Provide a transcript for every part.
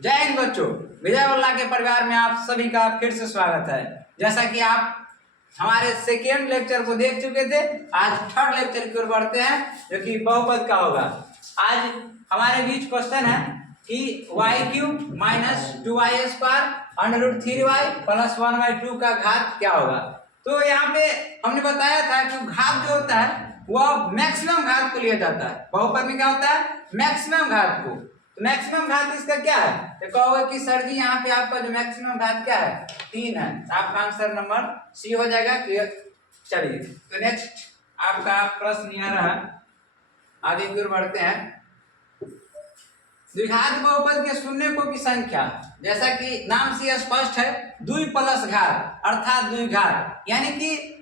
जय हिंद बच्चों, विजय वल्ला के परिवार में आप सभी का फिर से स्वागत है। जैसा कि आप हमारे सेकेंड लेक्चर को देख चुके थे, आज थर्ड लेक्चर की ओर बढ़ते हैं जो कि बहुपद का होगा। आज हमारे बीच क्वेश्चन है कि y³ minus 2y² under root 3y plus 1/2 का घात क्या होगा। तो यहाँ पे हमने बताया था कि घात जो होता है वह मैक्सिमम घात को लिया जाता है। बहुपद में क्या होता है? मैक्सिमम घात को। मैक्सिमम घात इसका क्या है? तो कहोगे कि सर जी यहाँ पे आपका जो मैक्सिमम घात क्या है? 3 है। आपका आंसर नंबर सी हो जाएगा। क्लियर? चलिए तो नेक्स्ट आपका प्रश्न यह रहा, आगे की ओर बढ़ते हैं। द्विघात बहुपद के शून्यकों की संख्या, जैसा कि नाम से स्पष्ट है, द्वि प्लस घात अर्थात द्विघात, यानी कि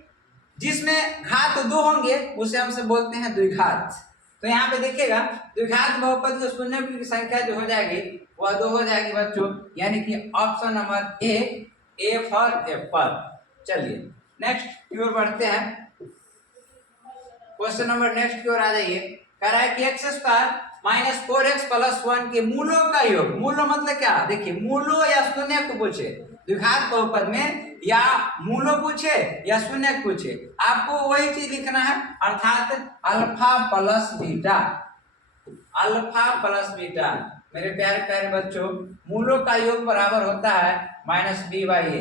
जिसमें घात दो होंगे उसे हमसे बोलते हैं द्विघात। तो यहाँ पे देखिएगा द्विघात बहुपद के शून्यकों की संख्या जो हो जाएगी वह 2 हो जाएगी बच्चों, यानी कि option number A for Apple. चलिए नेक्स्ट की ओर बढ़ते हैं। क्वेश्चन नंबर नेक्स्ट की ओर आ जाइए। कह रहा है कि x² माइनस 4x प्लस 1 के मूलों का योग। मूलों मतलब क्या? देखिए मूलों या शून्य को पूछे द्विघात बहुपद में, या मूलों पूछे या शून्य पूछे, आपको वही चीज लिखना है, अर्थात alpha plus beta. Alpha plus beta मेरे प्यारे प्यारे बच्चों, मूलों का योग बराबर होता है -b/a।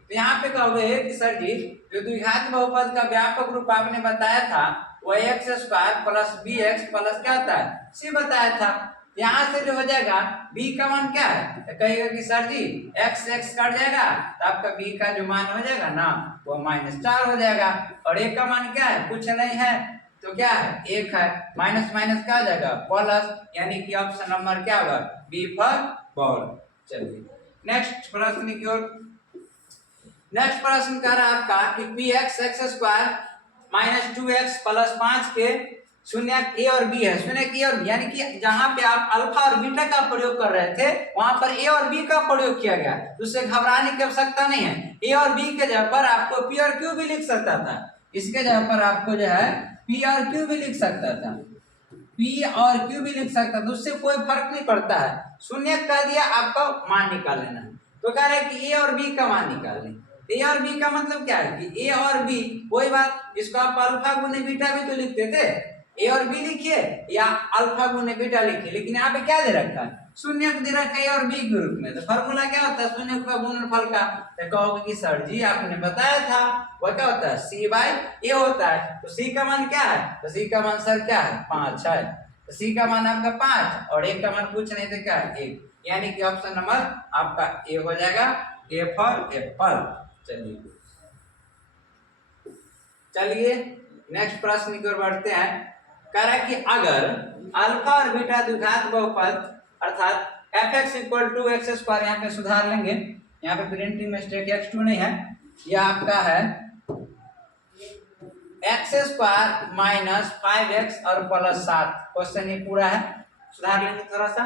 तो यहाँ पे कहोगे कि सर जी जो द्विघात बहुपद का व्यापक रूप आपने बताया था वह x² प्लस bx प्लस क्या होता है c बताया था। यहाँ से जो हो जाएगा b का मान क्या है? तो कहेगा कि सर जी x कट जाएगा तो आपका b का जो मान हो जाएगा ना वो -4 हो जाएगा, और a का मान क्या है? कुछ नहीं है, तो क्या है? 1 है। माइनस माइनस क्या हो जाएगा? प्लस, यानी कि ऑप्शन नंबर क्या होगा? B for ball. चलिए नेक्स्ट प्रश्न की ओर। नेक्स्ट प्रश्न कह रहा है आपका कि px x² minus 2x plus 5 के शून्य a और b है। शून्य a और b, यानी कि जहां पे आप अल्फा और बीटा का प्रयोग कर रहे थे वहां पर a और b का प्रयोग किया गया, उससे घबराने की आवश्यकता नहीं है। a और b के जगह पर आपको p और q भी लिख सकता था, इसके जगह पर आपको जो है p और q भी लिख सकता था, p और q भी लिख सकता था, उससे कोई फर्क नहीं पड़ता है। शून्य कह दिया, आपका मान निकाल लेना है। तो कह रहे हैं कि a और b का मान निकाल लें। ए और बी का मतलब क्या है कि ए और बी, वही बात जिसको आप अल्फा गुने बीटा भी तो लिखते थे, ए और बी लिखिए या अल्फा गुने बीटा लिखिए, लेकिन यहाँ पे क्या दे रखा है? शून्य दे रखा है ए और बी के रूप में। तो फॉर्मूला क्या होता है शून्य का गुणनफल का? तो कहोगे कि सर जी आपने बताया था वह क्या होता है? c/a होता है। तो c का मान क्या है? तो c का मान सर क्या है? 5 है। तो c का मान आपका 5 और a का मान कुछ नहीं तो क्या है? 1, यानी कि ऑप्शन नंबर आपका a हो जाएगा, a फॉर एप्पल। चलिए नेक्स्ट प्रश्न की ओर बढ़ते हैं। कह रहा है कि अगर अल्फा और बीटा द्विघात बहुपद अर्थात fx = x², यहाँ पे सुधार लेंगे, यहाँ पे प्रिंटिंग मिस्टेक x2 नहीं है, यह आपका है x² माइनस 5x और प्लस 7। क्वेश्चन ये पूरा है, सुधार लेंगे थोड़ा सा।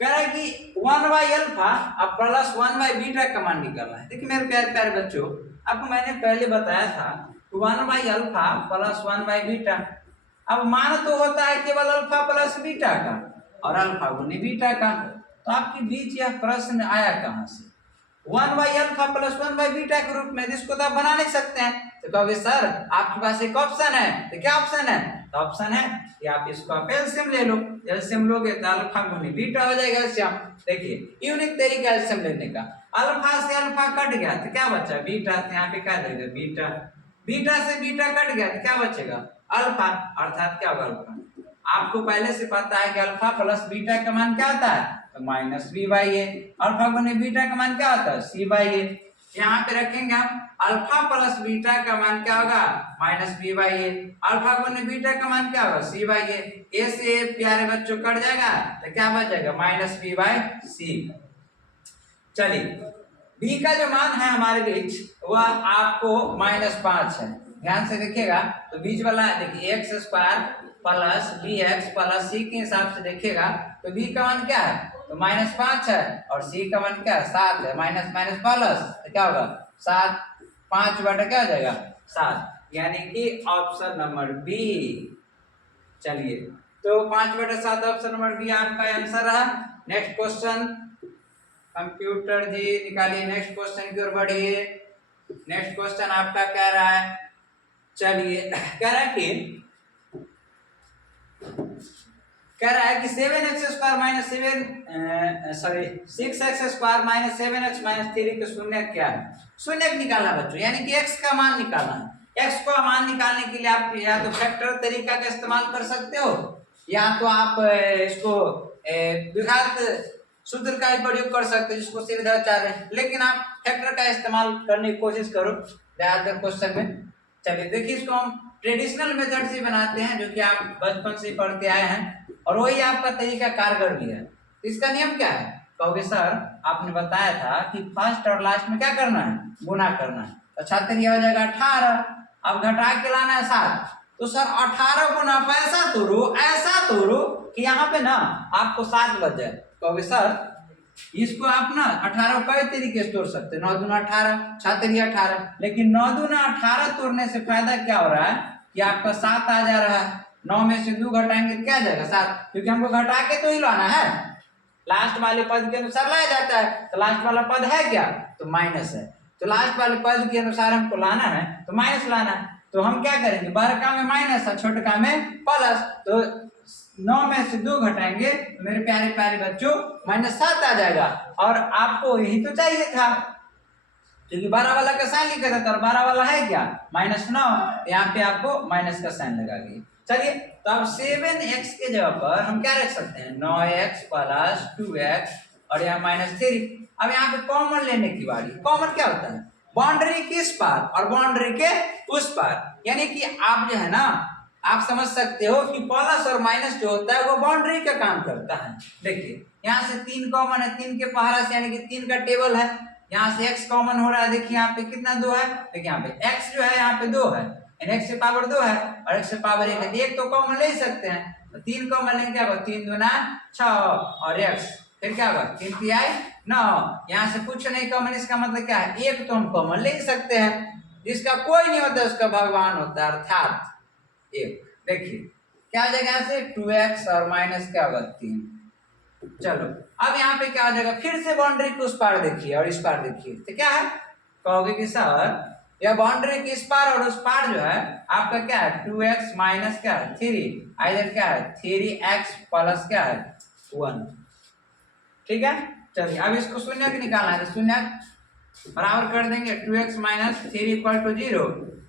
कह रहा है कि 1/अल्फा और प्लस 1/बीटा का मान निकालना है। देखिए मेरे प्यारे प्यारे बच्चों, आपको मैंने पहले बताया था 1/अल्फा प्लस 1/बीटा। अब मान तो होता है केवल अल्फा प्लस बीटा का और अल्फा गुने बीटा का, तो आपके बीच यह प्रश्न आया कहां से? 1/अल्फा प्लस 1/बीटा के रूप में, जिसको तो आप बना नहीं सकते हैं। तो कहोगे सर आपके पास एक ऑप्शन है, तो क्या ऑप्शन है? तो ऑप्शन है कि आप इसको एलसीएम ले लो। एलसीएम लोगे तो अल्फा गुने बीटा हो जाएगा एलसीएम। देखिए यूनिक तरीका एलसीएम लेने का, अल्फा से अल्फा कट गया तो क्या बचा? बीटा। तो यहाँ पे क्या देगा? बीटा। बीटा से बीटा कट गया तो क्या बचेगा? अल्फा, अर्थात क्या होगा? अल्फा। आपको पहले से पता है कि अल्फा प्लस बीटा का मान क्या होता है? तो -b/a। अल्फा गुने बीटा का मान क्या होता है? c/a। यहाँ पे रखेंगे हम अल्फा प्लस बीटा का मान क्या होगा? -b/a। अल्फा गुने बीटा का मान क्या होगा? c/a। a से प्यारे बच्चों कट जाएगा तो क्या बच जाएगा? -b/c। चलिए b का जो मान है हमारे बीच वह आपको -5 है। ध्यान से देखिएगा तो बीच वाला है, देखिए x² plus bx plus c के हिसाब से देखिएगा तो b का मान क्या है? तो -5 है और c का मान क्या है? 7 है। माइनस माइनस प्लस तो क्या होगा? 7। 5 बटा क्या हो जाएगा? 7, यानी कि ऑप्शन नंबर बी। चलिए तो 5/7 ऑप्शन नंबर बी आपका आंसर रहा। नेक्स्ट क्वेश्चन कंप्यूटर जी निकालिए, नेक्स्ट क्वेश्चन की ओर बढ़िए। नेक्स्ट क्वेश्चन आपका कह रहा है, चलिए कह रहा है कि 7x² माइनस 6x² माइनस 3 के शून्य क्या है। शून्य निकालना बच्चों, यानी कि x का मान निकालना है। x का मान निकालने के लिए आप या तो फैक्टर तरीका का इस्तेमाल कर सकते हो, या तो आप इसको द्विघात सूत्र का ही प्रयोग कर सकते हो जिसको सीधाचार्य, लेकिन आप फैक्टर का इस्तेमाल करने की कोशिश करो ज्यादातर क्वेश्चन में। चलिए देखिए, इसको हम ट्रेडिशनल मेथड से बनाते हैं जो कि आप बचपन से पढ़ते आए हैं, और वही आपका तरीका कारगर भी है। इसका नियम क्या है, कहोगे सर आपने बताया था कि फर्स्ट और लास्ट में क्या करना है, गुना करना है। तो छात्र ये हो जाएगा 18, अब घटा के लाना है 7। तो सर 18 को ना ऐसा तोड़ो कि यहाँ पे ना आपको 7 बच जाए। कहोगे सर इसको आप ना 18 कई तरीके से तोड़ सकते हैं, 9 दूना 18, छात्र ये 18, लेकिन 9 दूना 18 तोड़ने से फायदा क्या हो रहा है कि आपका 7 आ जा रहा है। 9 में से 2 घटाएंगे तो क्या आ जाएगा 7, क्योंकि हमको घटा के तो ही लाना है, लास्ट वाले पद के अनुसार लाया जाता है। तो लास्ट वाला पद है क्या, तो माइनस है, तो लास्ट वाले पद के अनुसार हमको लाना है तो माइनस लाना है। तो हम क्या करेंगे, बड़का में माइनस और छोटका में प्लस, तो 9 में से 2 घटाएंगे तो मेरे प्यारे प्यारे बच्चों -7 आ जाएगा। और आपको यही तो चाहिए था, क्योंकि 12 वाला का साइन लिखा था, और 12 वाला है क्या -9, यहाँ पे आपको माइनस का साइन लगा दिए। चलिए तो अब 7x के जगह पर हम क्या रख सकते हैं, 9x प्लस 2x और यहाँ -3। अब यहाँ पे कॉमन लेने की बारी। कॉमन क्या होता है, बाउंड्री के इस पार और बाउंड्री के उस पार, यानी कि आप जो है ना, आप समझ सकते हो कि प्लस और माइनस जो होता है वो बाउंड्री का काम करता है। देखिए यहाँ से 3 कॉमन है, 3 के पहाड़ा से यानी कि 3 का टेबल है, यहाँ से x कॉमन हो रहा है। देखिए यहाँ पे कितना 2 है, देखिए यहाँ पे x जो है यहाँ पे 2 है, x से पावर 2 है और x से पावर 1 है, एक तो कॉमन ले सकते हैं। तो 3 कॉमन लेंगे क्या होगा, 3 दूना 6 और x, फिर क्या होगा 3 तिहाई 9। यहाँ से कुछ नहीं कॉमन, इसका मतलब क्या है, एक तो हम कॉमन ले सकते हैं, जिसका कोई नहीं होता उसका भगवान होता है, अर्थात एक। देखिए क्या आ जाएगा, यहाँ से 2x और माइनस क्या होगा 3। चलो अब यहाँ पे क्या आ जाएगा, फिर से बाउंड्री के उस पार देखिए और इस पार देखिए, तो क्या है, कहोगे कि सर यह बाउंड्री के इस पार और उस पार जो है आपका क्या है 2x माइनस क्या है 3, इधर क्या है 3x प्लस क्या है 1। ठीक है, चलिए अब इसको शून्य के निकालना है, तो शून्य बराबर कर देंगे 2x माइनस 3 इक्वल टू 0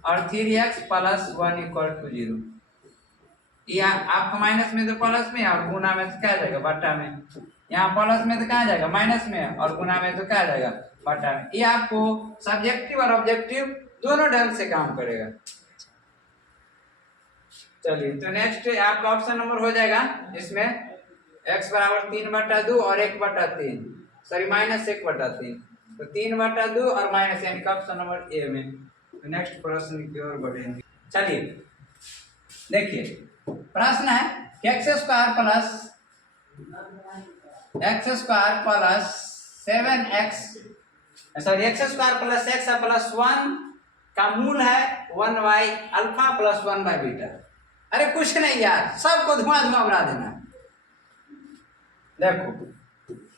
और 3x प्लस 1 इक्वल टू 0। या आपका माइनस में तो प्लस में और गुना में तो क्या जाएगा बट्टा में, यहाँ प्लस में तो क्या जाएगा माइनस में और गुना में तो क्या जाएगा बट्टा में। ये आपको सब्जेक्टिव और ऑब्जेक्टिव दोनों ढंग से काम करेगा। चलिए तो नेक्स्ट आपका ऑप्शन नंबर हो जाएगा, इसमें x बराबर 3/2 और 1/3, सॉरी -1/3, तो 3/2 और माइनस, यानी ऑप्शन नंबर ए में। तो नेक्स्ट प्रश्न की ओर बढ़ेंगे। चलिए देखिए प्रश्न है x² plus 7x, sorry x² plus x plus 1 का मूल है 1/, अल्फा प्लस 1/बीटा। अरे कुछ नहीं यार, सबको धुआं उड़ा देना। देखो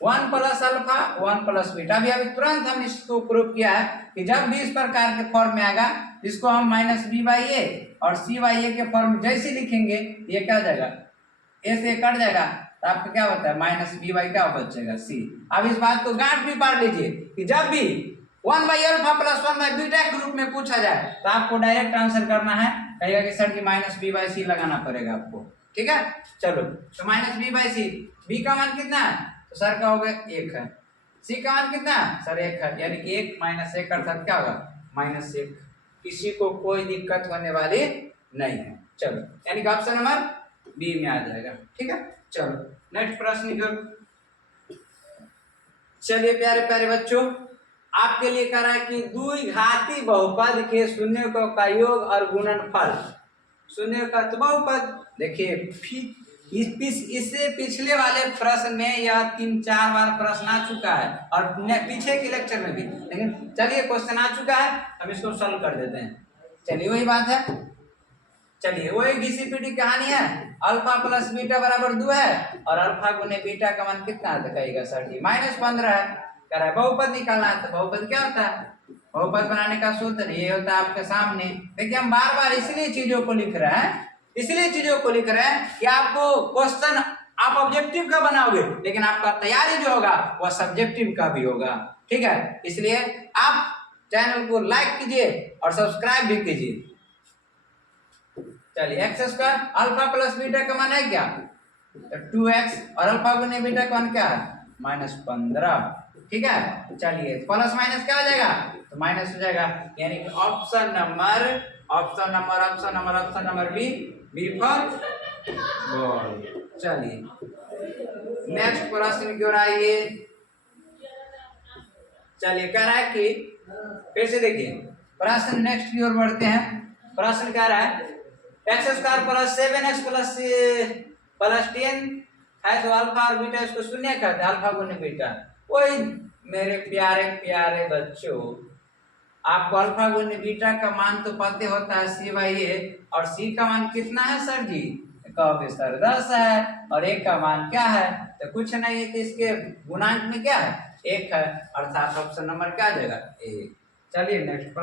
1 प्लस अल्फा 1 प्लस बीटा, अभी तुरंत हम इसको प्रूव किया है कि जब भी इस प्रकार के फॉर्म में आएगा, इसको हम -b/a और c/a के फॉर्म जैसे लिखेंगे, ये क्या हो जाएगा, a से कट जाएगा तो आपका क्या होता है -b/, क्या बचेगा c। अब इस बात को गांठ भी पार लीजिए कि जब भी 1/अल्फा प्लस 1/बीटा के रूप में पूछा जाए तो आपको डायरेक्ट आंसर करना है, कहेगा कि सर की -b/c लगाना पड़ेगा आपको। ठीक है, चलो तो -b/c, b का मान कितना है, तो सर का होगा 1 है, c का मान कितना है सर 1 है, यानी कि 1 - 1 अर्थात क्या होगा -1। किसी को कोई दिक्कत होने वाली नहीं है। चलो यानी कि ऑप्शन नंबर बी में आ जाएगा। ठीक है, चलो नेक्स्ट प्रश्न की। चलिए प्यारे प्यारे बच्चों, आपके लिए कह रहा है कि द्विघाती बहुपद के शून्यों का योग और गुणनफल। शून्य का तो बहुपद, देखिए इससे पिछले वाले प्रश्न में यह 3-4 बार प्रश्न आ चुका है और पीछे के लेक्चर में भी, लेकिन चलिए क्वेश्चन आ चुका है, हम इसको सॉल्व कर देते हैं। चलिए वही बात है, चलिए वही घिसी-पिटी कहानी है, अल्फा प्लस बीटा बराबर 2 है और अल्फा गुने बीटा का मान कितना है तो कहेगा सर जी -15 है। कह रहा है बहुपद निकालना है, तो बहुपद क्या होता है? बहुपद बनाने का सूत्र ये होता है आपके सामने। देखिए हम बार बार इसलिए चीजों को लिख रहे हैं, इसलिए चीजों को लिख रहे हैं कि आपको क्वेश्चन आप ऑब्जेक्टिव का बनाओगे, लेकिन आपका तैयारी जो होगा वह सब्जेक्टिव का भी होगा। ठीक है, इसलिए आप चैनल को लाइक कीजिए और सब्सक्राइब भी कीजिए। चलिए x square alpha plus beta का मान है क्या? तो 2x और अल्फा गुने बीटा का मान क्या है? -15। ठीक है, चलिए प्लस माइनस क्या हो जाएगा? तो माइनस हो जाएगा, यानी कि option number B for ball. चलिए नेक्स्ट प्रश्न की ओर आइए। चलिए कह रहा है कि फिर से देखिए प्रश्न नेक्स्ट की ओर बढ़ते हैं। प्रश्न कह रहा है x square plus 7x plus 10 है तो अल्फा और बीटा इसको शून्य कहते हैं, अल्फा गुने बीटा। वही मेरे प्यारे प्यारे बच्चों, आपको अल्फा गुने बीटा का मान तो पता होता है c/a, और c का मान कितना है सर जी? कहोगे सर 10 है और a का मान क्या है? तो कुछ नहीं है, तो इसके गुणांक में क्या है? 1 है, अर्थात ऑप्शन नंबर क्या आ जाएगा? ए। चलिए नेक्स्ट